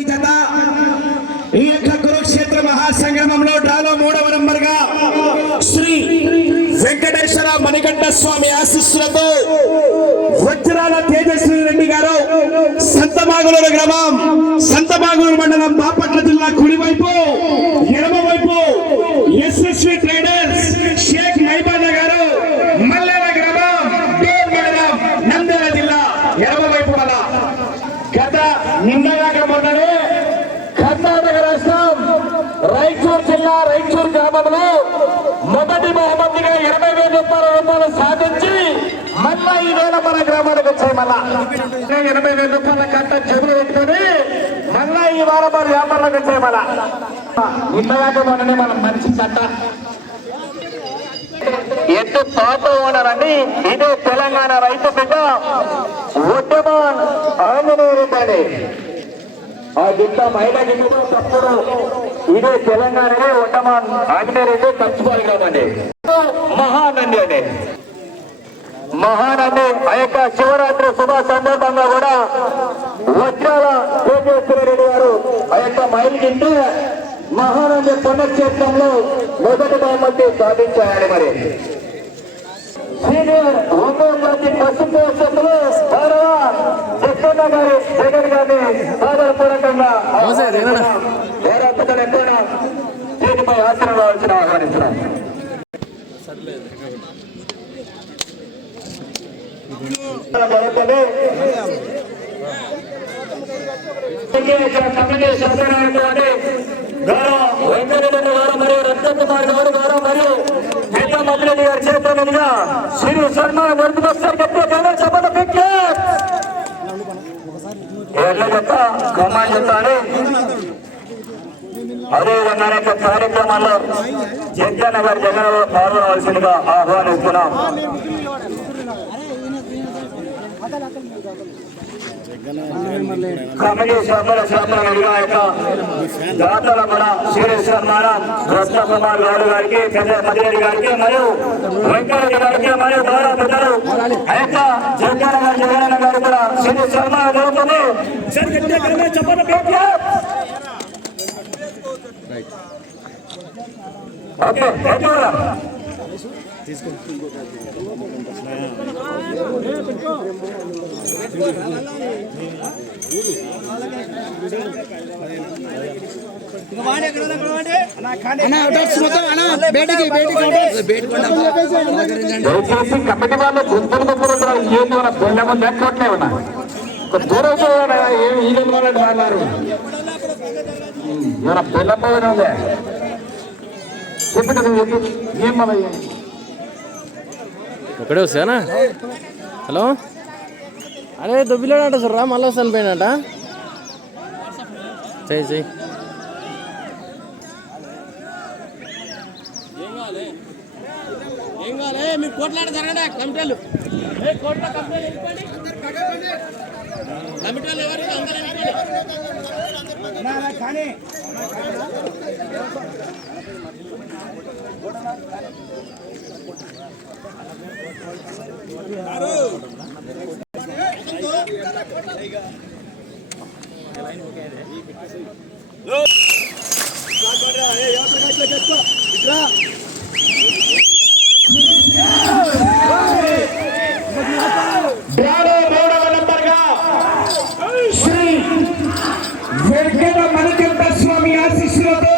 జత ఈ యొక్క కురుక్షేత్ర మహాసంగ్రామంలో డాలో మూడవ నంబర్గా శ్రీ వెంకటేశ్వర మణికంఠ స్వామి ఆశీస్సులతో వజ్రాల తేజస్వి రెడ్డి గారు సంతమాగులూరు గ్రామం సంతమాగులూరు మండలం బాపట్ల జిల్లా కుడివైపు ఎడమ వైపు ఎస్ఎస్వి ట్రేడర్స్ షేక్ మైబాదా గారు మల్లెల గ్రామం డోర్ మండలం నంద్యాల జిల్లా ఎడమ వైపు గల గత నిన్నగాక మొన్ననే కర్ణాటక రాష్ట్రం రాయచూర్ జిల్లా రాయచూర్ మొదటి బహుమతిగా ఇరవై వేల రూపాయల రూపాయలు సాధించి మళ్ళా ఈ వేళ మన గ్రామానికి వచ్చాయి మళ్ళా. ఎనభై వేల రూపాయల కట్ట చెవులు పెట్టుకొని మళ్ళా ఈ వారం మన వ్యాపారంలోకి వచ్చాయి మళ్ళా. మనం మంచి చట్ట ఎత్తు తోట ఓనరండి ఇదే తెలంగాణ రైతు బిడ్డ ఉద్యమం ఆంజనేయుడు ఆ గిట్ట మహిళ గిట్ట తప్పుడు. ఇదే తెలంగాణనే ఉండమాన్ ఆంజనేయుడు తప్పుకోవాలి గ్రామండి మహానంది అండి. మహానంది ఆ యొక్క శివరాత్రి శుభ సందర్భంగా కూడా వజ్రాల కోటేశ్వర రెడ్డి గారు ఆ యొక్క మైలుకింటే మహానంది పుణ్యక్షేత్రంలో మొదటి బహుమతి సాధించాయని మరి. సీనియర్ ఒంగోలు పశుపోషకులు జగన్న గారి జగన్ గారిని సాదరపూర్వకంగా వేరే పెద్దలు ఎక్కువ దీనిపై ఆశీర్వాదాల్సిన ఆహ్వానిస్తున్నాం జరుగుతుంది కమిటీ సభ్యులైనటువంటి గౌరవ వెంకటరెడ్డి గారు మరియు రత్నకుమార్ గారు మరియు గీతా మద్రెడ్డి గారి చేతుల మీదుగా శ్రీ శర్మ వర్మదోస్తారు గట్టి గౌరవ సభల ఏళ్ళ చెత్త కమాండ్ చెత్త అని అదేవిధంగా యొక్క కార్యక్రమాల్లో జగ్గన్న గారి జగన్ పాల్గొనవలసిందిగా ఆహ్వానిస్తున్నాం. కమిటీ సభ్యుల సభ్యులుగా యొక్క దాతల కూడా శ్రీ సన్మానం రత్న కుమార్ గౌడ్ గారికి పెద్ద గారికి మరియు వెంకరెడ్డి గారికి మరియు గౌరవ పెద్దలు ఆ యొక్క జగన్ గారి జగన్ గారు కూడా శ్రీ సన్మానం జరుగుతుంది ఓకే థ్యాంక్ యూ దయచేసి కమిటీ వాళ్ళు గుంతలు గుంతలు ఏంటి మన బెల్లము లేకపోతే ఉన్నా దూరం ఏమి ఈ మన బెల్లం పోయినా. ఏం మన ఒకడే వస్తానా హలో? అరే దొబ్బిలాడంట సార్ రా మళ్ళీ వస్తాను పోయినట చెయ్యి ఏం కావాలి మీరు కోట్లాడ జరగడా కమిటీలు ఏ కోట్ల కమిటీలు వెళ్ళిపోండి కమిటీలు ఎవరు అందరూ వెళ్ళిపోండి డ్రాలో మూడవ నంబర్గా శ్రీ వెంకట మణికంఠ స్వామి ఆశీస్సులతో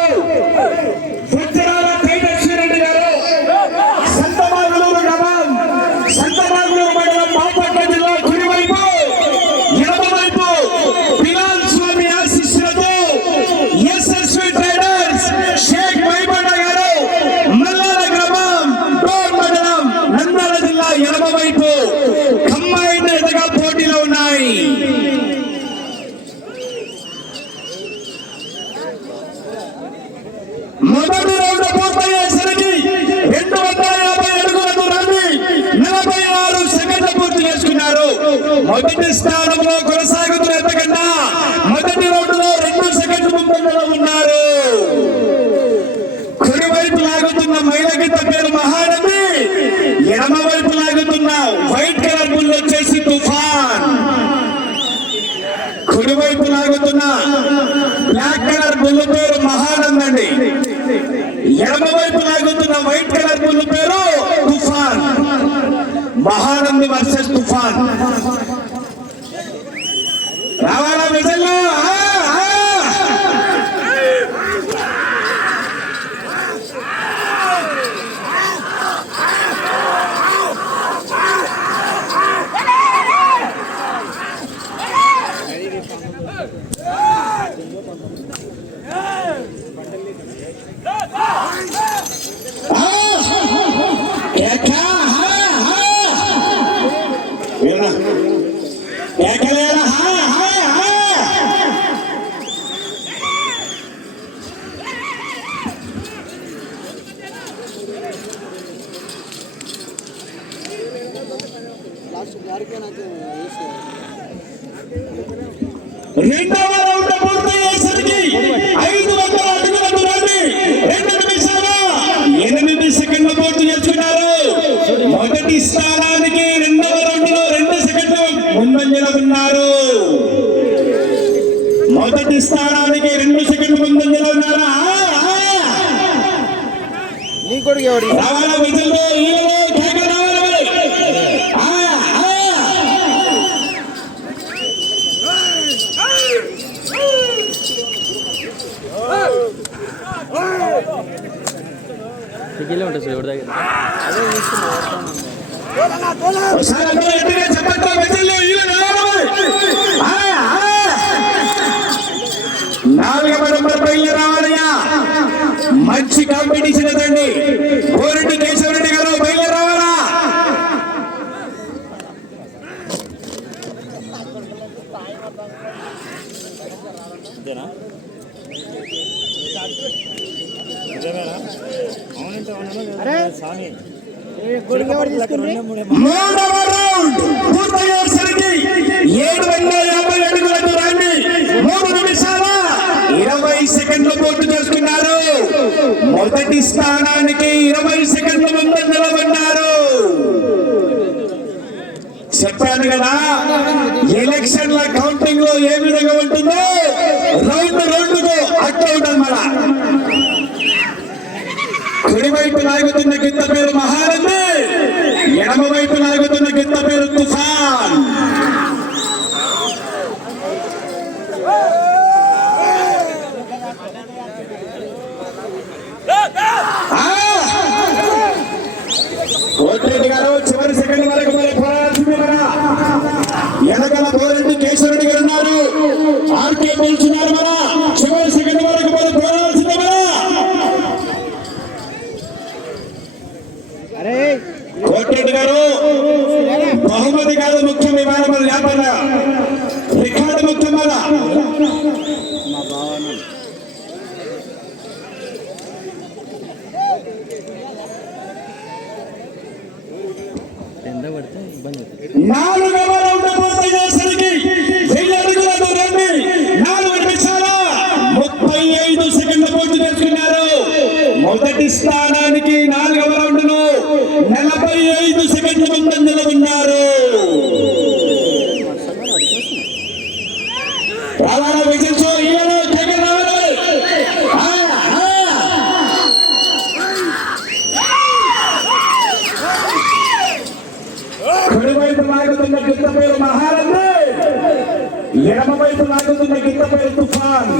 వజ్రాల తేజస్వి రెడ్డి గారు సంతమాగులూరు గ్రామం సంతమాగులూరు మండలం బాపట్ల జిల్లా కుడివైపు ఎడమవైపు బిలాల్ స్వామి ఆశీస్సులతో ఎస్ఎస్వి ట్రేడర్స్ షేక్ మైబండ గారు మల్లాల గ్రామం డోర్ మండలం నంద్యాల జిల్లా ఎడమవైపు కంబైన్ ఎదగా పోటీలో ఉన్నాయి మొదటి రౌండ్ పూర్తయ్యేసరికి రెండు వందల యాభై అడుగుల దూరాన్ని నలభై ఆరు సెకండ్ల పూర్తి చేసుకున్నారు మొదటి స్థానంలో కొనసాగుతున్న ఎంతకన్నా మొదటి రౌండ్ రెండు సెకండ్ ముందంజలో ఉన్నారు. కుడివైపు లాగుతున్న మహిళగిత పేరు మహానది ఎడమ వైపు లాగుతున్న వైట్ కలర్ బుల్ వచ్చేసి తుఫాన్. కుడివైపు లాగుతున్న బ్లాక్ కలర్ బుల్ పేరు మహానంద్ అండి ఎడమ వైపు లాగుతున్న వైట్ కలర్ బుల్ పేరు తుఫాన్. మహానంది వర్సెస్ తుఫాన్ రావాలా విజల్లో ఆ, ఆ. ఏకా, హా, హా. వీరన్న, ఏకలేరా, హా, హా, హా. రెండవ రౌండ్ పూర్తయ్యేసరికి ఐదు వందల అడుగుల దూరాన్ని రెండు నిమిషాల ఎనిమిది సెకండ్ల పూర్తి చేసుకున్నారు మొదటి స్థానానికి రెండవ రౌండ్లో రెండు సెకండ్లు ముందంజలో ఉన్నారు. మొదటి స్థానానికి రెండు సెకండ్లు ముందంజలో ఉన్నారా. నీ కొడుకు ఎవరు రావాలా రావాలి మరి. ఉంటుంది ఎవరి దగ్గర? ఒకసారి అందరూ రావాలి మరి. ఆ, ఆ. నాలుగవ నెంబర్ బయలు రావాలయ్యా మంచి కాంపిటీషన్ అదండి కోరెడ్డి కేశవరెడ్డి గారు బయలు రావాలా? మూడవ రౌండ్ పూర్తయ్యేసరికి ఏడు వందల యాభై అడుగుల దూరాన్ని మూడు నిమిషాల ఇరవై సెకండ్లు పూర్తి చేసుకున్నారు మొదటి స్థానానికి ఇరవై సెకండ్ల ముందు నిలబడ్డారు చెప్పాను కదా ఎలక్షన్ల కౌంటింగ్లో ఏ విధంగా ఉంటుందో రౌండ్ రౌండ్కు అట్ట ఉందన్నమాట కుడివైపు లాగుతున్న గిత్త పేరు మహానంది ఎడమ వైపు లాగుతున్న గిత్త పేరు తుఫాన్ ఆ! కోటిరెడ్డి గారు చివరి సెకండ్ వరకు మరి పోరాడాల్సింది మన వెనకాల పోరెడ్డి కేశవరెడ్డి గారు ఉన్నారు ఆర్కే నిల్చున్నారు మన చివరి సెకండ్ వరకు మరి పోరాడాల్సిందే మన కోటిరెడ్డి గారు బహుమతి కాదు ముఖ్యం ఇవాళ మన వ్యాపార రికార్డు ముఖ్యం మన ఎంత పడితే ఇబ్బంది అవుతుంది నాలుగవ రౌండ్ పూర్తి చేసరికి వెయ్యి అడుగుల దూరాన్ని నాలుగు నిమిషాల ముప్పై ఐదు సెకండ్ల పూర్తి చేసుకున్నారు మొదటి స్థానానికి నాలుగవ రౌండ్లో నలభై ఐదు సెకండ్ల ముందంజలో ఉన్నారు. ప్రధాన విజయంతో ఈయన జగన్ కుడివైపు లాగుతున్న గిత్త పేరు ఎడమ వైపు లాగుతున్న గిత్త పేరు తుఫాన్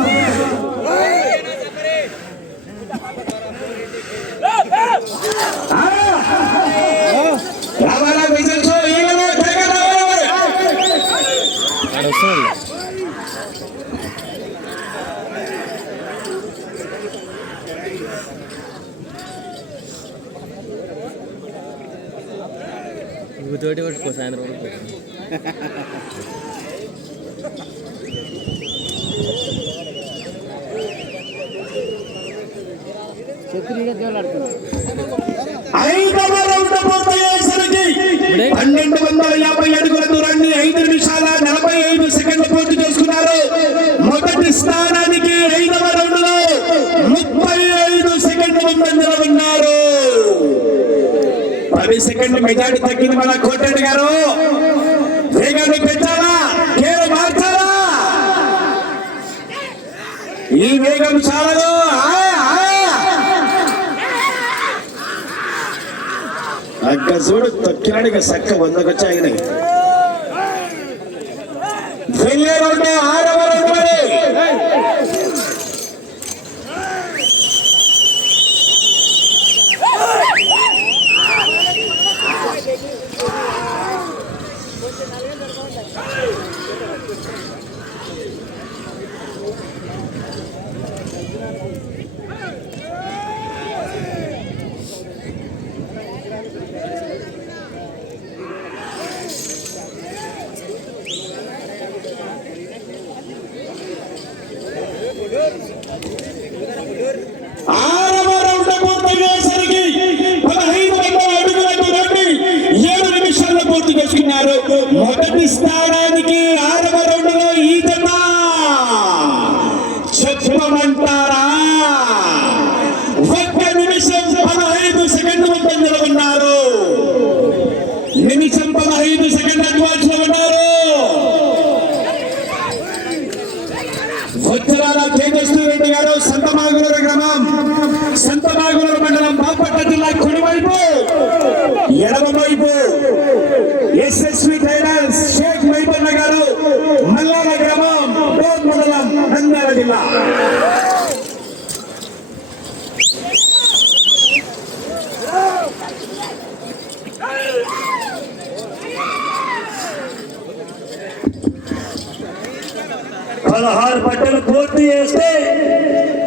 ఆ! రావాలా విజయ్ షో ఈయనలో జగన్ రావాలి. ఆడ వస్తున్నాడు తోటి పట్టుకో సాయంత్రం వరకు ఐదవ సెకండ్ మెజారిటీ తగ్గింది మన కోటరెడ్డి గారు. వేగాన్ని పెంచాలా? కేరు మార్చాలా? ఈ వేగం చాలదు. ఆ, ఆ. అగ్గ చూడు తొక్కినాడికి సక్క వందకొచ్చాయి వెళ్ళే రెండు ఆరవ రెండు మరి. ఆరవ రౌండ్ పూర్తయ్యేసరికి పదహైదు వందల అడుగులకు రండి ఏడు నిమిషాల్లో పూర్తి చేసుకున్నారు మొదటి స్థానానికి ఆరవ రౌండ్లో ఈ జత చెప్పమంటారా ఒక్క నిమిషం పదహైదు సెకండ్ల వద్ద నిలబడినారు నిమిషం పదహైదు సెకండ్ అడ్వాన్స్లో ఉన్నారు వజ్రాల తేజస్వి రెడ్డి గారు సంతమాగులూరు గ్రామం సంతమాగులూరు మండలం బాపట్ల జిల్లా కుడివైపు ఎడమవైపు ఎస్ఎస్వి టైలర్స్ షేక్ మైబన్న గారు మల్లాల గ్రామం డోర్ మండలం నంద్యాల జిల్లా పదహారు పట్టలు పూర్తి చేస్తే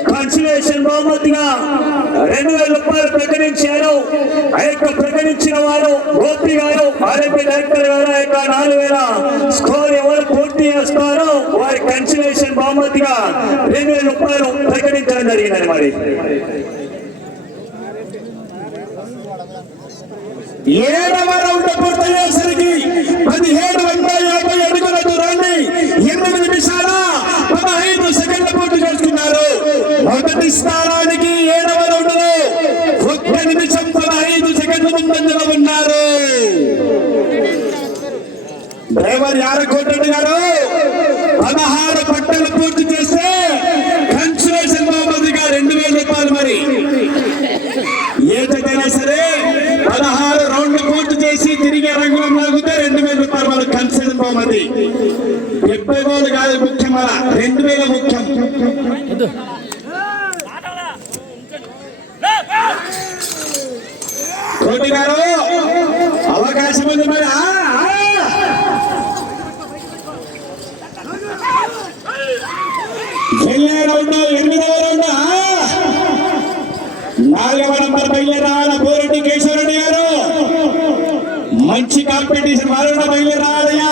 కన్సలేషన్ బహుమతిగా రెండు వేల రూపాయలు ప్రకటించారు. ఆ యొక్క ప్రకటించిన వారు గోపి గారు ఆర్ఎంపీ డైరెక్టర్ గారు ఆ యొక్క నాలుగు వేల స్కోర్ ఎవరు పూర్తి చేస్తారో వారి కన్సలేషన్ బహుమతిగా రెండు వేల రూపాయలు ప్రకటించడం జరిగిందని మరి. ఏడవ రౌండ్ పూర్తి చేసరికి పదిహేడు వందల యాభై అడుగుల మొదటి స్థానానికి ఏడవ రౌండ్ ఒక్క నిమిషం పదహైదు సెకండ్ల ముందంజలో ఉన్నారు. డ్రైవర్ యారకోటరెడ్డి గారు పదహారు పట్టలు పూర్తి చేస్తే కన్సులేషన్ బహుమతి గారు రెండు వేల రూపాయలు మరి. ఏదైనా సరే పదహారు రౌండ్లు పూర్తి చేసి తిరిగి రంగులో లాగితే రెండు వేల రూపాయలు మనకు కన్సెషన్ బహుమతి డెబ్బై వేలు కాదు ముఖ్యం రెండు వేల ముఖ్యం కోటి గారు అవకాశం ఉంది మరి ఆ, రౌండ్ ఎనిమిదవ రౌండ్ నాలుగవ నంబర్ బయలుదేరాల పోరెడ్డి కేశవరెడ్డి గారు. మంచి కాంపిటీషన్ వాళ్ళు బయలుదేరాలయ్యా.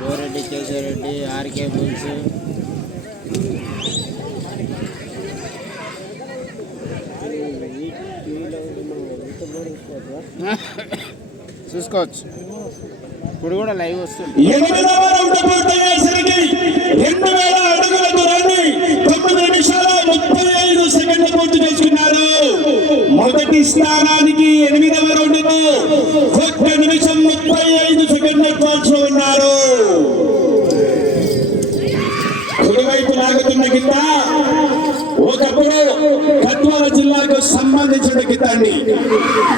Poreddy Keshavareddy RK Bulls. చూసుకోవచ్చు. ఇప్పుడు కూడా లైవ్ వస్తుంది. రెండు వేల అడుగుల దూరాన్ని తొమ్మిది నిమిషాల ముప్పై ఐదు సెకండ్లు పూర్తి చేసుకున్నారు. మొదటి స్థానానికి ఎనిమిదవ రౌండ్లో ఒక్క నిమిషం ముప్పై ఐదు సెకండ్ల పాల్చో ఉన్నారు. కుడివైపు లాగుతున్న గిత్త. గద్వాల జిల్లాకు సంబంధించిన గిత్తండి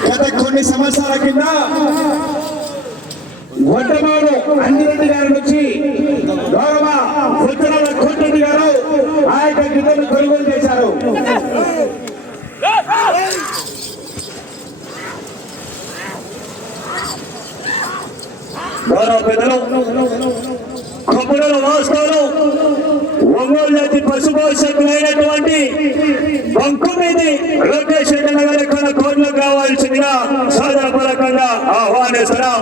గత కొన్ని సంవత్సరాల కింద వడ్డమాడు అంజిరెడ్డి గారి నుంచి గౌరవ ఉత్తరాల కోటరెడ్డి గారు ఆ యొక్క గిద్దను కొనుగోలు చేశారు. గౌరవ పెద్దలు కొమ్మల వాస్తవులు ఒంగోలు జాతి పశుపోషకులైనటువంటి భవిష్యత్తులైనటువంటి బంకు మీది లోకేష్ రెడ్డి గారి కన్నా కోర్టులో కావాల్సిందిగా సాధారణపూర్వకంగా ఆహ్వానిస్తున్నాం.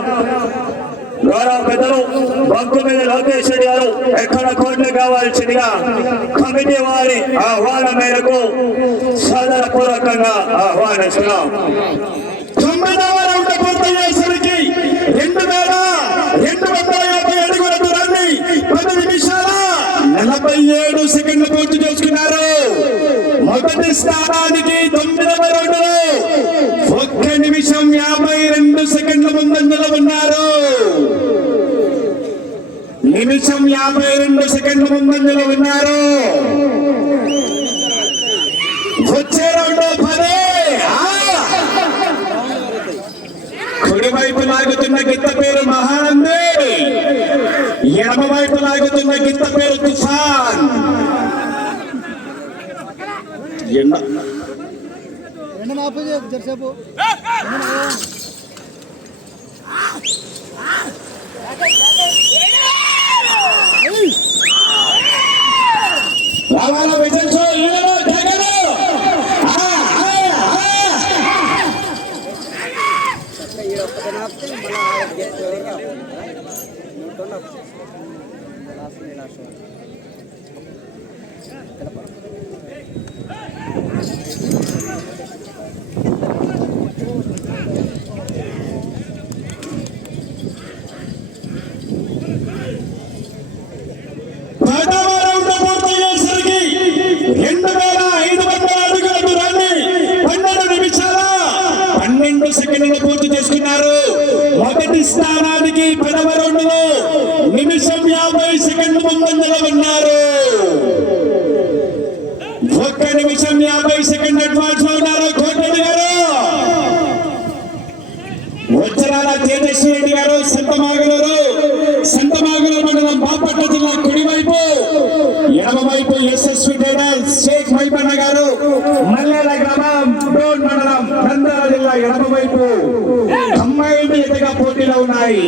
గౌరవ పెద్దలు బంకు మీద లోకేష్ రెడ్డి గారు ఎక్కడ కోట్లు కావాల్సిందిగా కమిటీ వారి ఆహ్వానం మేరకు సాధారణపూర్వకంగా ఆహ్వానిస్తున్నాం. తొమ్మిదవ రౌండ్ పూర్తి చేసిన వేల రెండు వందల యాభై అడుగుల దూరాన్ని పది నిమిషాల నలభై ఏడు సెకండ్లు పూర్తి చేసుకున్నారు మొదటి స్థానానికి తొమ్మిదవ రౌండ్లో ఒక్క నిమిషం యాభై రెండు సెకండ్ల ముందంజలో ఉన్నారు నిమిషం యాభై రెండు సెకండ్ల ముందంజలో ఉన్నారు వచ్చే రెండో పదే కుడివైపు లాగుతున్న గిత్త పేరు మహానంది ఎడమవైపు లాగుతున్న గిత్త పేరు తుఫాన్ ఎండ ఎండ నాపు జరసేపు రావాల విజయ్ షో ఈడలో జగను ఆ, ఆ, ఆ. పదవ రౌండ్ పూర్తయ్యేసరికి రెండు వేల ఐదు వందల అడుగులకు రండి పన్నెండు నిమిషాల పన్నెండు సెకండ్లు పూర్తి చేసుకున్నారు మొదటి స్థానానికి పదవ రౌండ్లో నిమిషం యాభై సెకండ్ ముందంజలో ఉన్నారు. ఒక్క నిమిషం యాభై సెకండ్ అడ్వాన్స్లో ఉన్నారు కోటరెడ్డి గారు. వచ్చరాల తేజస్వి రెడ్డి గారు సంతమాగలూరు సంతమాగలూరు మండలం బాపట్ల జిల్లా కుడివైపు ఎడమ వైపు ఎస్ఎస్వి టైలర్ షేక్ మైపన్న గారు మల్లెల గ్రామం డోన్ మండలం నంద్యాల జిల్లా ఎడమ వైపు అమ్మాయి ఎదుగా పోటీలో ఉన్నాయి.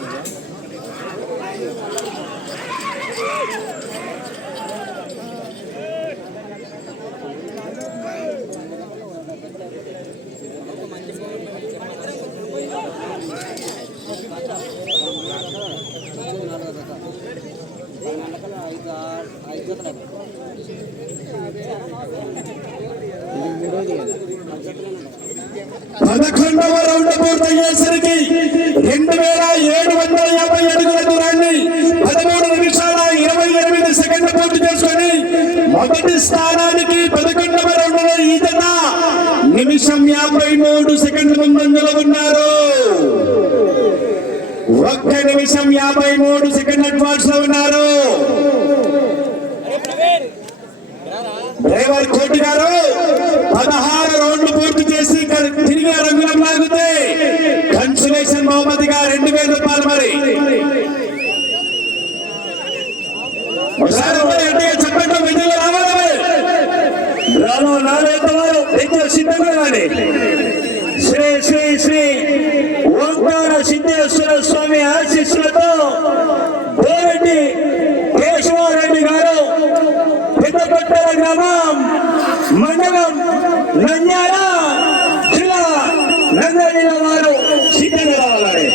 పదకొండవ రౌండ్ పూర్తయ్యేసరికి రెండు వేల ఏడు వందల యాభై అడుగుల దూరాన్ని పదమూడు నిమిషాల ఇరవై ఎనిమిది సెకండ్లు పూర్తి చేసుకొని మొదటి స్థానానికి పదకొండవ రౌండ్లో ఈతన నిమిషం యాభై మూడు సెకండ్ల ముందంజలో ఉన్నారు. ఒక్క నిమిషం యాభై మూడు సెకండ్ అడ్వాన్స్లో ఉన్నారు. డ్రైవర్ కోటి గారు పదహారు రౌండ్లు పూర్తి చేసి తిరిగి రంగులం లాగితే కన్సులేషన్ బహుమతిగా రెండు వేల రూపాయలు మరి ఒకసారి మరి గట్టిగా చెప్పండి విధులు రావాలి మరి. రాను నాలుగు వారు ఎక్కువ సిద్ధంగా కానీ శ్రీ శ్రీ శ్రీ ఓంకార సిద్ధేశ్వర స్వామి ఆశీస్సులతో బోరెడ్డి కేశవారెడ్డి గారు పెద్దపట్టణ గ్రామం మండలం నంద్యాల జిల్లా నంద్యాల వారు సిద్ధంగా రావాలని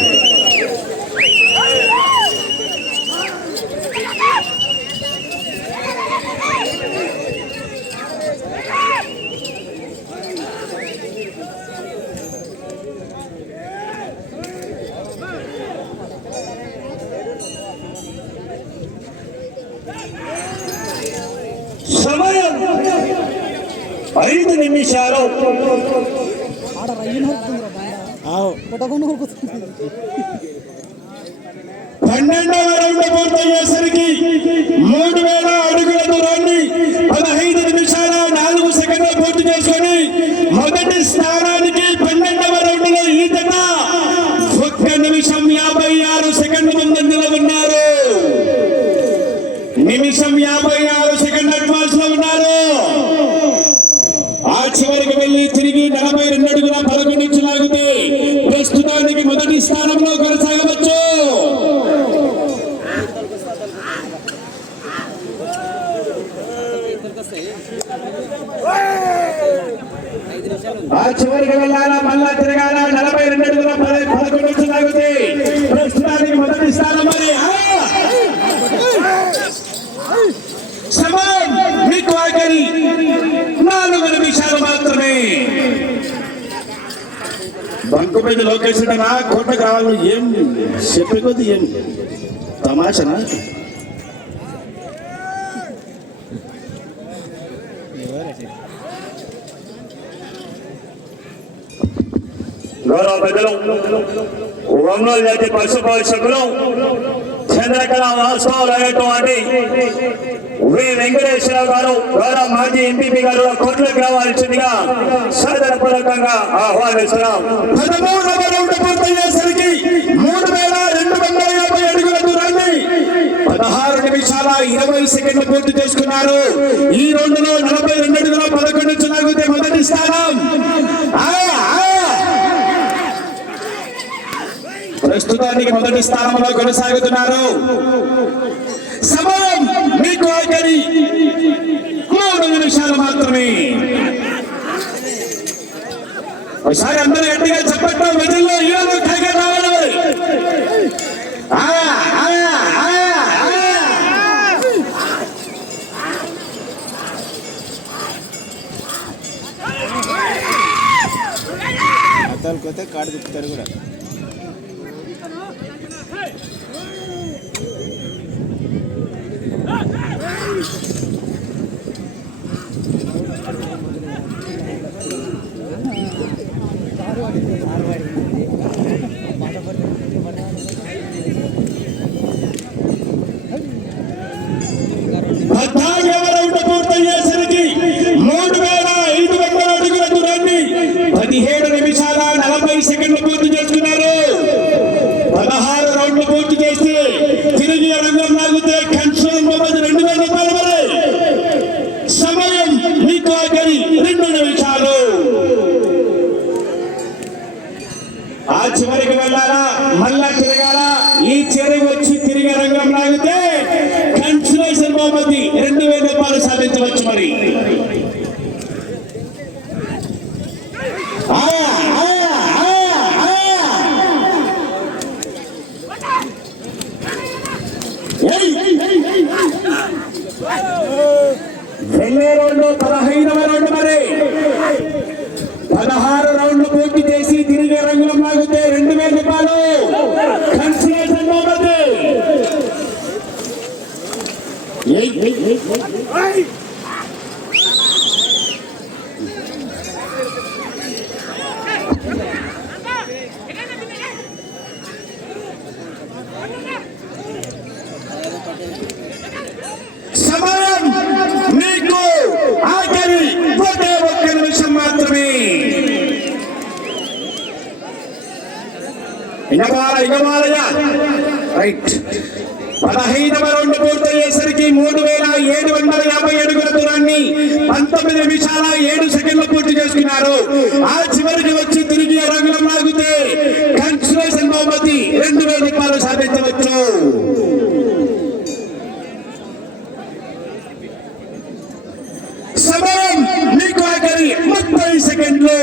సమయం ఐదు నిమిషాలు పన్నెండవ మొదటి స్థానంలో కొనసాగవచ్చు. ఆ చివరికి వెళ్ళాలా మళ్ళా తిరగాల నలభై రెండు అడుగుల పద- పదకొండు నుంచి లాగితే ప్రస్తుతానికి మొదటి స్థానం మరి ఆ! సమయం మీకు ఆఖరి నాలుగు నిమిషాలు మాత్రమే బంకు లోకేష్ లోకేషన్ నా కోటకు రావాలని ఏం చెప్పే కొద్ది ఏం తమాషనా గౌరవ పెద్దలు ఒంగోలు జాతి పశు చంద్రకళ వాస్తవాలు అయినటువంటి వి వెంకటేశ్వరరావు గారు ద్వారా మాజీ ఎంపీపీ గారు కోట్లకు రావాల్సిందిగా సాదరపూర్వకంగా ఆహ్వానిస్తున్నాం. పదమూడవ రౌండ్ పూర్తయ్యేసరికి మూడు వేల రెండు వందల యాభై అడుగుల దూరాన్ని పదహారు నిమిషాల ఇరవై సెకండ్లు పూర్తి చేసుకున్నారు. ఈ రౌండ్లో నలభై రెండు అడుగుల పదకొండు చులాగితే మొదటి స్థానం ఆ, ఆ. ప్రస్తుతానికి మొదటి స్థానంలో కొనసాగుతున్నారు. సమయం మీకు ఆఖరి మూడు నిమిషాలు మాత్రమే. ఒకసారి అందరూ గట్టిగా చెప్పట్టు విధుల్లో ఈరోజు టైగర్ రావాలి. కొత్త ఆ, తిప్పుతారు కూడా పద్నాలుగవ రౌండ్ పూర్తయ్యేసరికి మూడు వేల ఐదు వందల అడుగుల దూరాన్ని పదిహేడు నిమిషాల నలభై సెకండ్లు పూర్తి చేసుకున్నారు పదహారు రౌండ్లు เฮ้ย మీకు ఆఖరి ముప్పై సెకండ్లు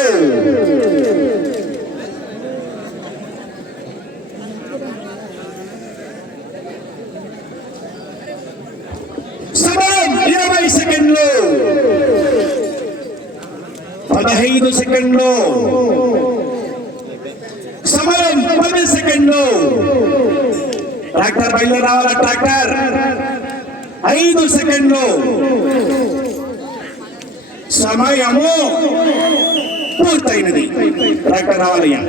సమయం ఇరవై సెకండ్లు పదహైదు సెకండ్లు సమయం పది సెకండ్లు ట్రాక్టర్ బయలు రావాలా ట్రాక్టర్ ఐదు సెకండ్లు సమయము పూర్తయినది. ట్రాక్టర్ రావాలయ్యా.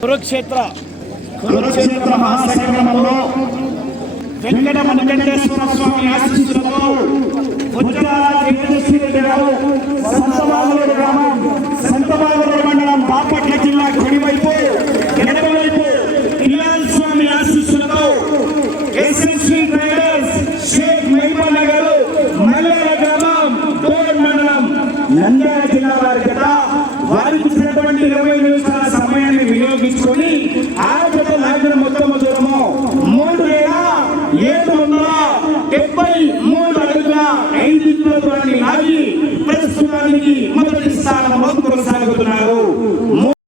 కురుక్షేత్ర. కురుక్షేత్ర మహాసంగ్రమంలో వెంకట మణికంఠేశ్వర స్వామి ఆశీస్సులతో ఉజ్జాల తేజస్విరెడ్డి గారు సంతమాగులూరు గ్రామం సంతమాగులూరు